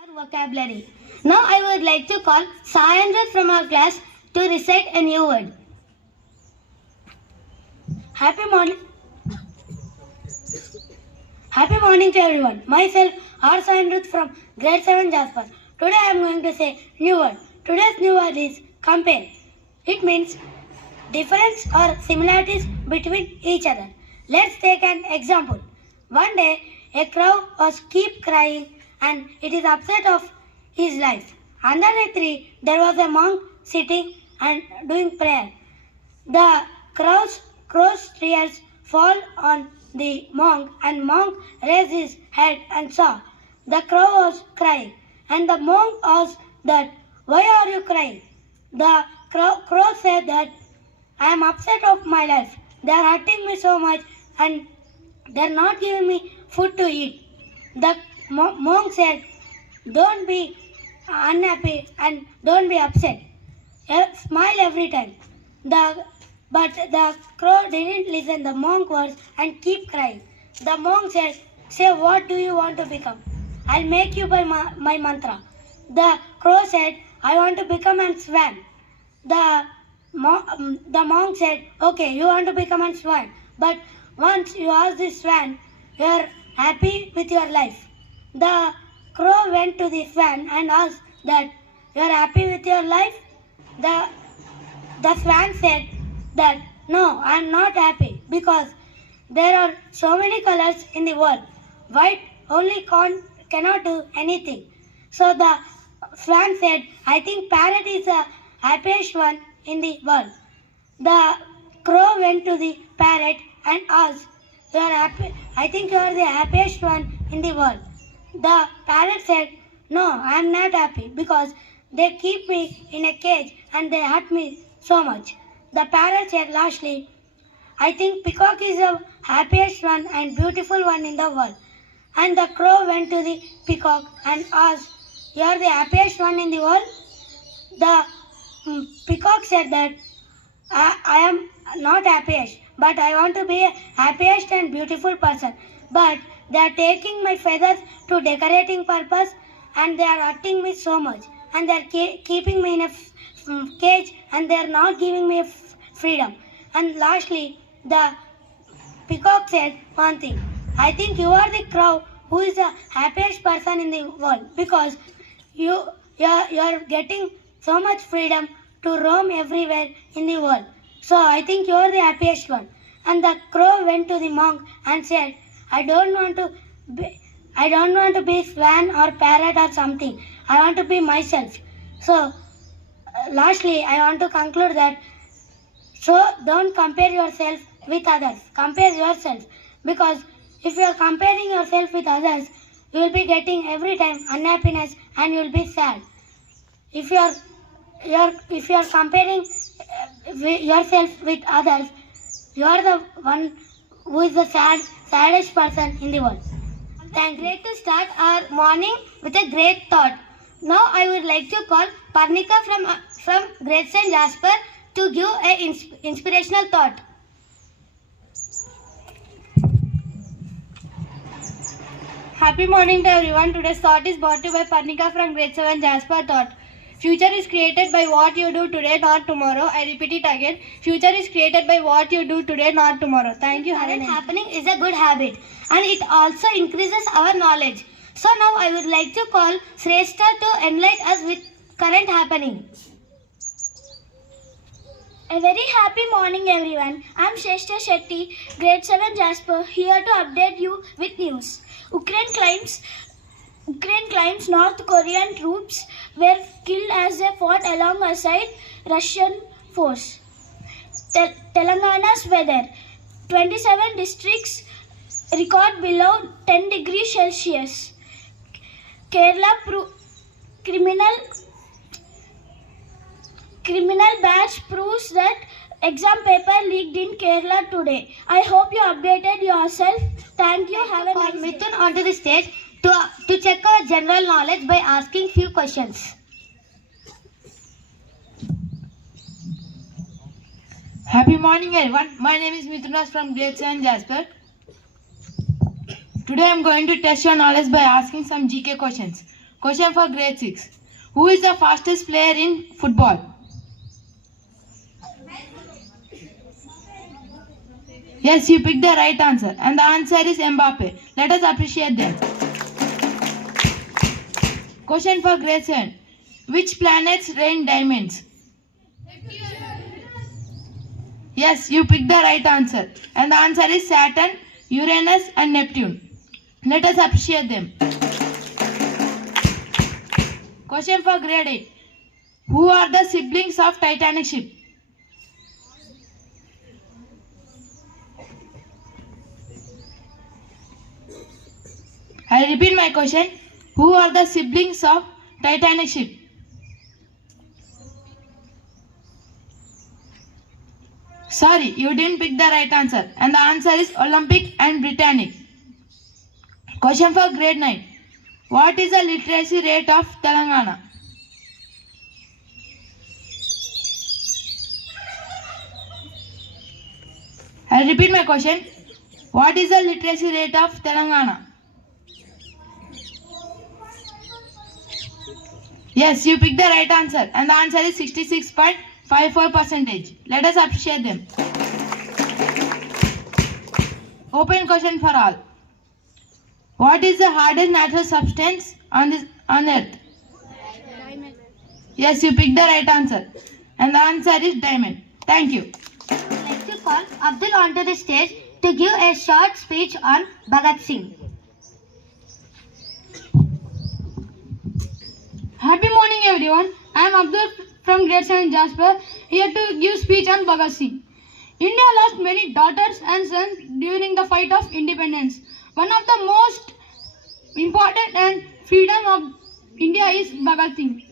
our vocabulary. Now I would like to call Sayandra from our class to recite a new word. Happy morning. Happy morning to everyone. Myself, R. Sayandra from Grade-VII Jasper. Today I am going to say new word. Today's new word is compare. It means difference or similarities between each other. Let's take an example. One day, a crow was keep crying and it is upset of his life. Under a tree, there was a monk sitting and doing prayer. The crow's tears fall on the monk, and monk raised his head and saw the crow was crying. And the monk asked that, "Why are you crying?" The crow said that, "I am upset of my life. They are hurting me so much and they are not giving me food to eat." The monk said, "Don't be unhappy and don't be upset. Smile every time." But the crow didn't listen the monk's words and keep crying. The monk said, "Say, what do you want to become? I'll make you by my mantra." The crow said, "I want to become a swan." The monk said, "Okay, you want to become a swan. But once you ask this swan, you're happy with your life." The crow went to the swan and asked that, "You're happy with your life?" The swan said that, "No, I'm not happy because there are so many colors in the world. White only cannot do anything." So the swan said, "I think parrot is the happiest one in the world." The crow went to the parrot and asked, "You are happy? I think you are the happiest one in the world." The parrot said, "No, I am not happy because they keep me in a cage and they hurt me so much." The parrot said lastly, "I think peacock is the happiest one and beautiful one in the world." And the crow went to the peacock and asked, "You are the happiest one in the world?" The peacock said that, I am not happiest, but I want to be a happiest and beautiful person. But they are taking my feathers to decorating purpose and they are hurting me so much. And they are keeping me in a cage and they are not giving me freedom." And lastly, the peacock said one thing, "I think you are the crow who is the happiest person in the world because you are getting so much freedom to roam everywhere in the world. So I think you are the happiest one." And the crow went to the monk and said, I don't want to be swan or parrot or something. I want to be myself." So lastly, I want to conclude that don't compare yourself with others. Compare yourself, because if you are comparing yourself with others, you will be getting every time unhappiness and you will be sad. If you are comparing yourself with others, you are the one who is the saddest person in the world. Thank you. Great to start our morning with a great thought. Now I would like to call Parnika from Grade-VII Jasper to give an inspirational thought. Happy morning to everyone. Today's thought is brought to you by Parnika from Grade-VII Jasper. Thought: future is created by what you do today, not tomorrow. I repeat it again. Future is created by what you do today, not tomorrow. Thank you. Current happening is a good habit and it also increases our knowledge. So now I would like to call Shrestha to enlighten us with current happening. A very happy morning everyone. I am Shrestha Shetty, Grade-VII Jasper, here to update you with news. Ukraine claims North Korean troops were killed as they fought alongside Russian force. Telangana's weather. 27 districts record below 10 degrees Celsius. Kerala criminal batch proves that exam paper leaked in Kerala today. I hope you updated yourself. Thank you. Have a nice day. Mithun onto the stage to check our general knowledge by asking few questions. Happy morning everyone. My name is Mithun from Grade-VII Jasper. Today I am going to test your knowledge by asking some GK questions. Question for grade 6. Who is the fastest player in football? Yes, you picked the right answer, and the answer is Mbappe. Let us appreciate them. Question for grade 7. Which planets rain diamonds? Yes, you picked the right answer, and the answer is Saturn, Uranus, and Neptune. Let us appreciate them. Question for grade 8. Who are the siblings of Titanic ship? I repeat my question. Who are the siblings of Titanic ship? Sorry, you didn't pick the right answer, and the answer is Olympic and Britannic. Question for grade 9. What is the literacy rate of Telangana? I repeat my question. What is the literacy rate of Telangana? Yes, you picked the right answer, and the answer is 66.54%. Let us appreciate them. Open question for all. What is the hardest natural substance on earth? Diamond. Yes, you picked the right answer, and the answer is diamond. Thank you. I'd like to call Abdul onto the stage to give a short speech on Bhagat Singh. Happy morning everyone. I am Abdul from Grade-VII Jasper, here to give speech on Bhagat Singh. India lost many daughters and sons during the fight of independence. One of the most important and freedom of India is Bhagat Singh.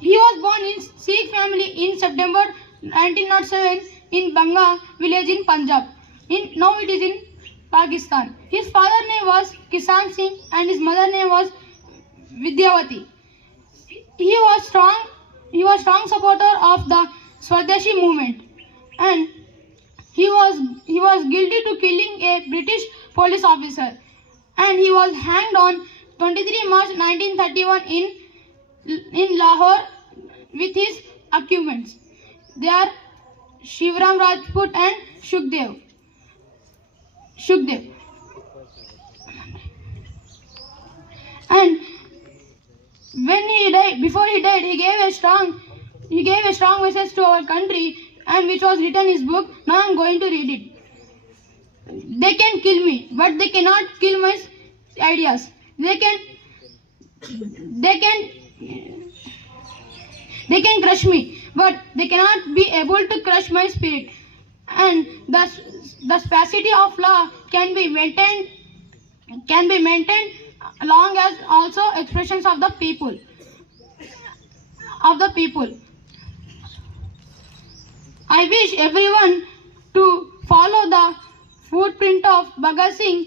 He was born in Sikh family in September 1907 in Banga village in Punjab. Now it is in Pakistan. His father name was Kisan Singh and his mother name was Vidyavati. He was strong supporter of the Swadeshi movement, and he was guilty to killing a British police officer, and he was hanged on 23 March 1931 in Lahore with his accusants. They are Shivram Rajput and Shukdev. And when he died, before he died, he gave a strong message to our country, and which was written in his book. Now I am going to read it. They can kill me, but they cannot kill my ideas. They can crush me, but they cannot be able to crush my spirit. And the sparsity of law can be maintained along as also expressions of the people. I wish everyone to follow the footprint of Bhagat Singh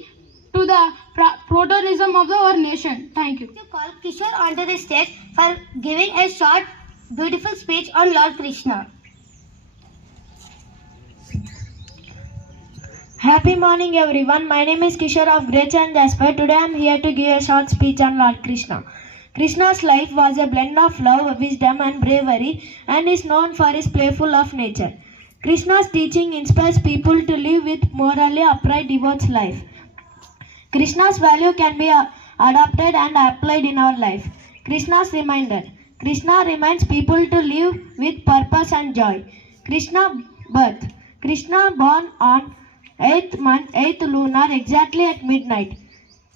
to the patriotism of our nation. Thank you. To call Kishore onto the stage for giving a short, beautiful speech on Lord Krishna. Happy morning everyone. My name is Kishore of Grade-VII Jasper. Today I am here to give a short speech on Lord Krishna. Krishna's life was a blend of love, wisdom and bravery, and is known for his playful of nature. Krishna's teaching inspires people to live with morally upright devotees' life. Krishna's value can be adopted and applied in our life. Krishna's reminder. Krishna reminds people to live with purpose and joy. Krishna birth. Krishna born on 8th month, 8th lunar, exactly at midnight.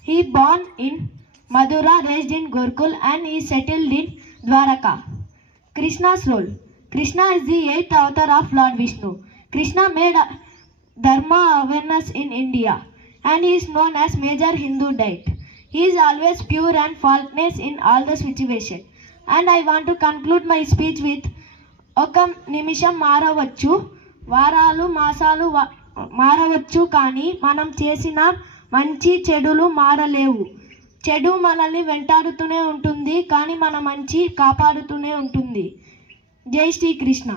He born in Madura, raised in Gurukul, and he settled in Dwaraka. Krishna's role. Krishna is the 8th avatar of Lord Vishnu. Krishna made Dharma awareness in India, and he is known as major Hindu deity. He is always pure and faultless in all the situations. And I want to conclude my speech with Oka Nimisham Maravachu, Varalu Masalu మారవచ్చు కానీ మనం చేసిన మంచి చెడులు మారలేవు. చెడు మనల్ని వెంటాడుతూనే ఉంటుంది కానీ మన మంచి కాపాడుతూనే ఉంటుంది. జై శ్రీకృష్ణ.